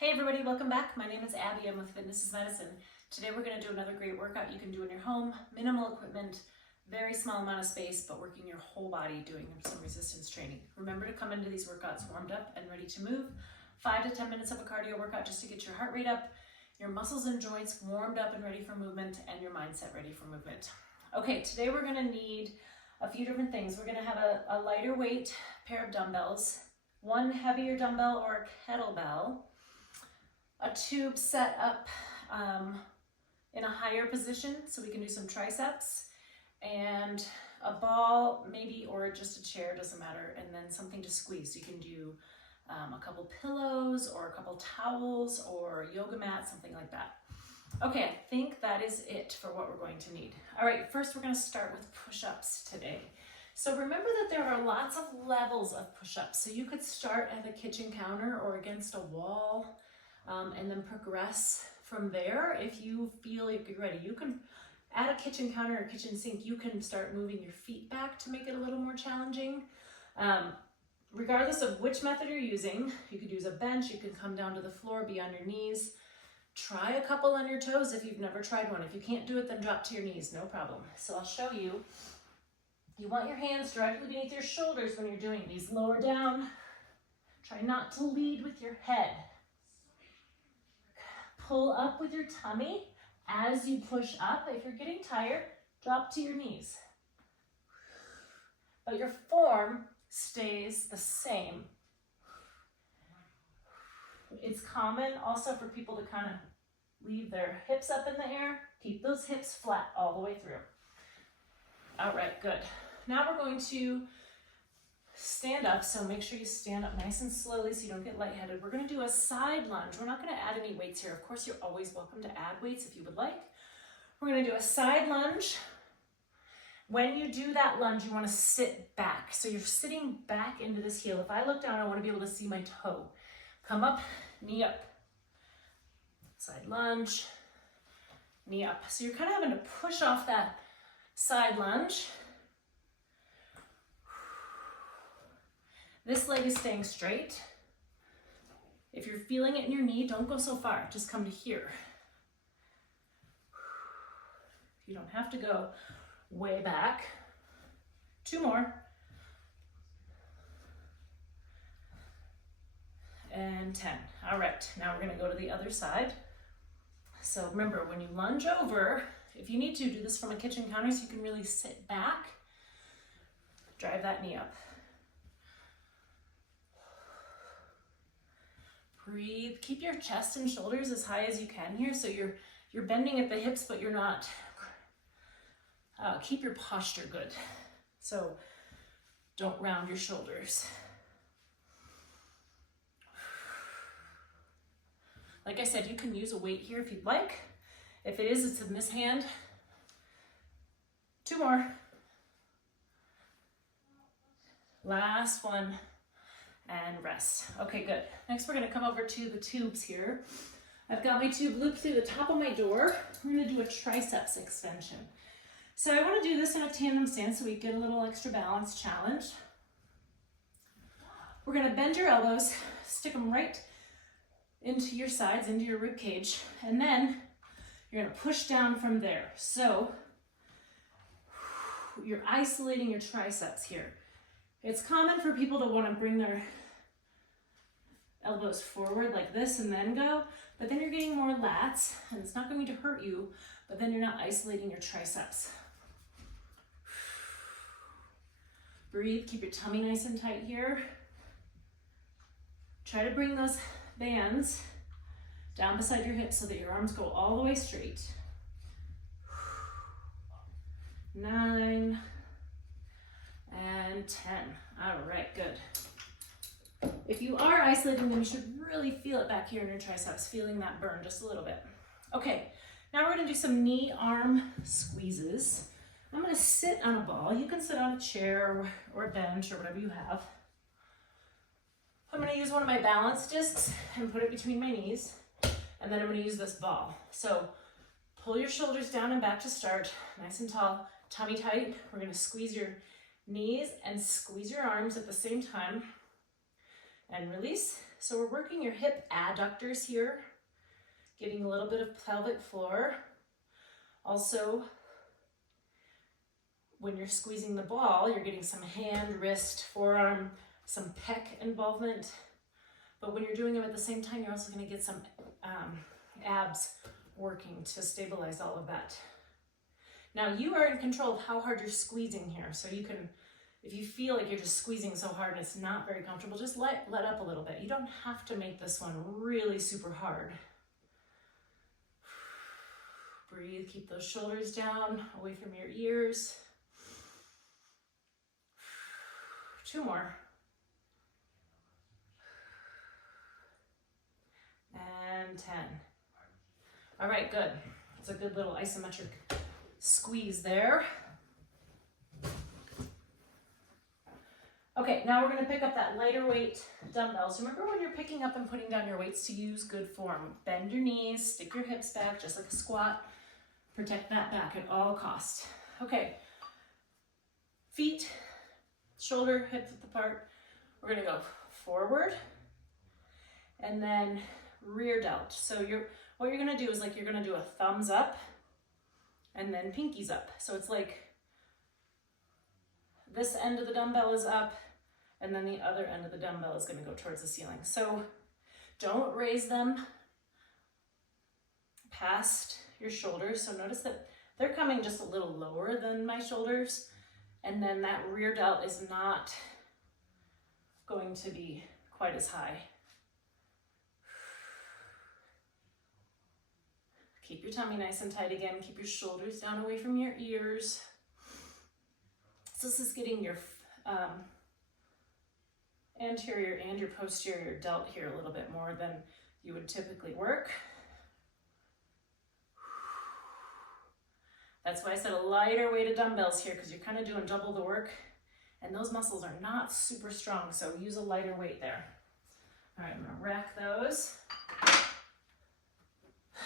Hey everybody, welcome back. My name is Abby. I'm with Fitness is Medicine. Today we're going to do another great workout you can do in your home. Minimal equipment, very small amount of space, but working your whole body, doing some resistance training. Remember to come into these workouts warmed up and ready to move. 5 to 10 minutes of a cardio workout just to get your heart rate up, your muscles and joints warmed up and ready for movement, and your mindset ready for movement. Okay, today we're going to need a few different things. We're going to have a lighter weight pair of dumbbells, one heavier dumbbell or a kettlebell, a tube set up in a higher position so we can do some triceps, and a ball maybe, or just a chair, doesn't matter, and then something to squeeze. So you can do a couple pillows or a couple towels or yoga mat, something like that. Okay, I think that is it for what we're going to need. All right, first we're going to start with push-ups today. So remember that there are lots of levels of push-ups. So you could start at a kitchen counter or against a wall, and then progress from there. If you feel like you're ready, you can, at a kitchen counter or kitchen sink, you can start moving your feet back to make it a little more challenging. Regardless of which method you're using, you could use a bench, you can come down to the floor, be on your knees. Try a couple on your toes if you've never tried one. If you can't do it, then drop to your knees, no problem. So I'll show you. You want your hands directly beneath your shoulders when you're doing these. Lower down. Try not to lead with your head. Pull up with your tummy as you push up. If you're getting tired, drop to your knees. But your form stays the same. It's common also for people to kind of leave their hips up in the air. Keep those hips flat all the way through. All right, good. Now we're going to stand up, so make sure you stand up nice and slowly so you don't get lightheaded. We're going to do a side lunge. We're not going to add any weights here. Of course, you're always welcome to add weights if you would like. We're going to do a side lunge. When you do that lunge, you want to sit back. So you're sitting back into this heel. If I look down, I want to be able to see my toe. Come up, knee up. Side lunge, knee up. So you're kind of having to push off that side lunge. This leg is staying straight. If you're feeling it in your knee, don't go so far. Just come to here. You don't have to go way back. 2 more. And 10. All right, now we're gonna go to the other side. So remember, when you lunge over, if you need to, do this from a kitchen counter so you can really sit back. Drive that knee up. Breathe. Keep your chest and shoulders as high as you can here. So you're bending at the hips, but you're not. Keep your posture good. So don't round your shoulders. Like I said, you can use a weight here if you'd like. If it is, it's in this hand. 2 more. Last one. And rest. Okay, good. Next, we're gonna come over to the tubes here. I've got my tube looped through the top of my door. We're gonna do a triceps extension. So I wanna do this in a tandem stance so we get a little extra balance challenge. We're gonna bend your elbows, stick them right into your sides, into your rib cage, and then you're gonna push down from there. So you're isolating your triceps here. It's common for people to want to bring their elbows forward like this and then go, but then you're getting more lats and it's not going to hurt you, but then you're not isolating your triceps. Breathe, keep your tummy nice and tight here. Try to bring those bands down beside your hips so that your arms go all the way straight. 9 and 10. All right, good. If you are isolating them, you should really feel it back here in your triceps, feeling that burn just a little bit. Okay, now we're gonna do some knee arm squeezes. I'm gonna sit on a ball. You can sit on a chair or a bench or whatever you have. I'm gonna use one of my balance discs and put it between my knees, and then I'm gonna use this ball. So pull your shoulders down and back to start, nice and tall, tummy tight. We're gonna squeeze your knees and squeeze your arms at the same time, and release, So we're working your hip adductors here, getting a little bit of pelvic floor. Also, when you're squeezing the ball, you're getting some hand, wrist, forearm, some pec involvement. But when you're doing them at the same time, you're also going to get some abs working to stabilize all of that. Now you are in control of how hard you're squeezing here. So you can, if you feel like you're just squeezing so hard and it's not very comfortable, just let up a little bit. You don't have to make this one really super hard. Breathe, keep those shoulders down, away from your ears. 2 more. And 10. All right, good. It's a good little isometric squeeze there. Okay, now we're going to pick up that lighter weight dumbbells. Remember when you're picking up and putting down your weights to use good form. Bend your knees, stick your hips back just like a squat. Protect that back at all costs. Okay, feet, shoulder, hip width apart. We're going to go forward and then rear delt. So what you're going to do is like you're going to do a thumbs up and then pinkies up. So it's like this end of the dumbbell is up and then the other end of the dumbbell is going to go towards the ceiling. So don't raise them past your shoulders. So notice that they're coming just a little lower than my shoulders. And then that rear delt is not going to be quite as high. Keep your tummy nice and tight again. Keep your shoulders down away from your ears. So this is getting your anterior and your posterior delt here a little bit more than you would typically work. That's why I said a lighter weight of dumbbells here, because you're kind of doing double the work and those muscles are not super strong. So use a lighter weight there. All right, I'm gonna rack those.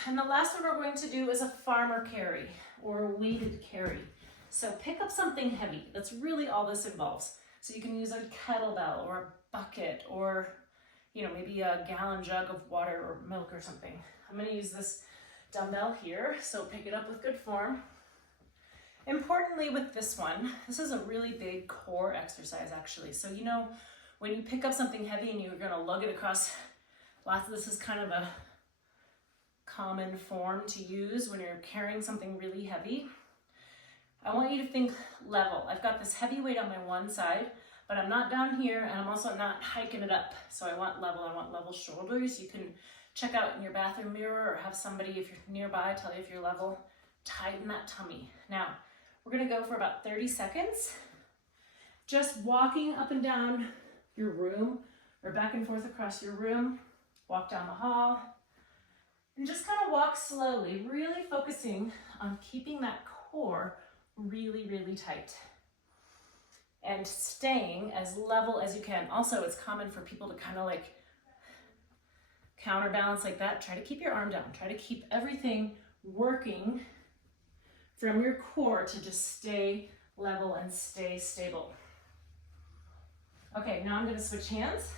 And the last one we're going to do is a farmer carry or a weighted carry. So pick up something heavy. That's really all this involves. So you can use a kettlebell or a bucket or, you know, maybe a gallon jug of water or milk or something. I'm going to use this dumbbell here. So pick it up with good form. Importantly with this one, this is a really big core exercise actually. So, you know, when you pick up something heavy and you're going to lug it across, lots of this is kind of a common form to use when you're carrying something really heavy. I want you to think level. I've got this heavy weight on my one side, but I'm not down here and I'm also not hiking it up. So I want level shoulders. You can check out in your bathroom mirror or have somebody, if you're nearby, tell you if you're level. Tighten that tummy. Now, we're gonna go for about 30 seconds. Just walking up and down your room or back and forth across your room. Walk down the hall and just kind of walk slowly, really focusing on keeping that core really, really tight and staying as level as you can. Also, it's common for people to kind of like counterbalance like that. Try to keep your arm down. Try to keep everything working from your core to just stay level and stay stable. Okay, now I'm going to switch hands.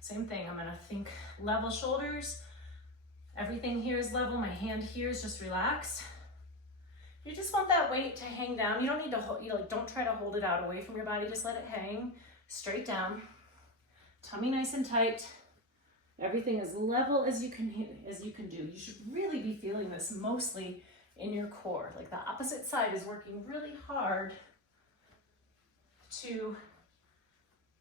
Same thing. I'm going to think level shoulders. Everything here is level. My hand here is just relaxed. You just want that weight to hang down. You don't need to hold, don't try to hold it out away from your body. Just let it hang straight down. Tummy nice and tight. Everything as level as you can do. You should really be feeling this mostly in your core. Like the opposite side is working really hard to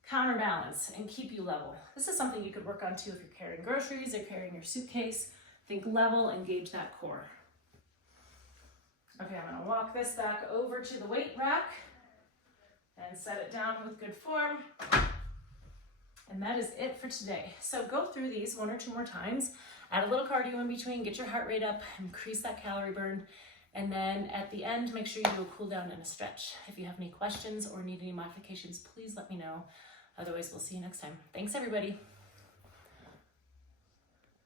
counterbalance and keep you level. This is something you could work on too if you're carrying groceries or carrying your suitcase. Think level, engage that core. Okay, I'm gonna walk this back over to the weight rack and set it down with good form. And that is it for today. So go through these 1 or 2 more times, add a little cardio in between, get your heart rate up, increase that calorie burn. And then at the end, make sure you do a cool down and a stretch. If you have any questions or need any modifications, please let me know. Otherwise, we'll see you next time. Thanks, everybody.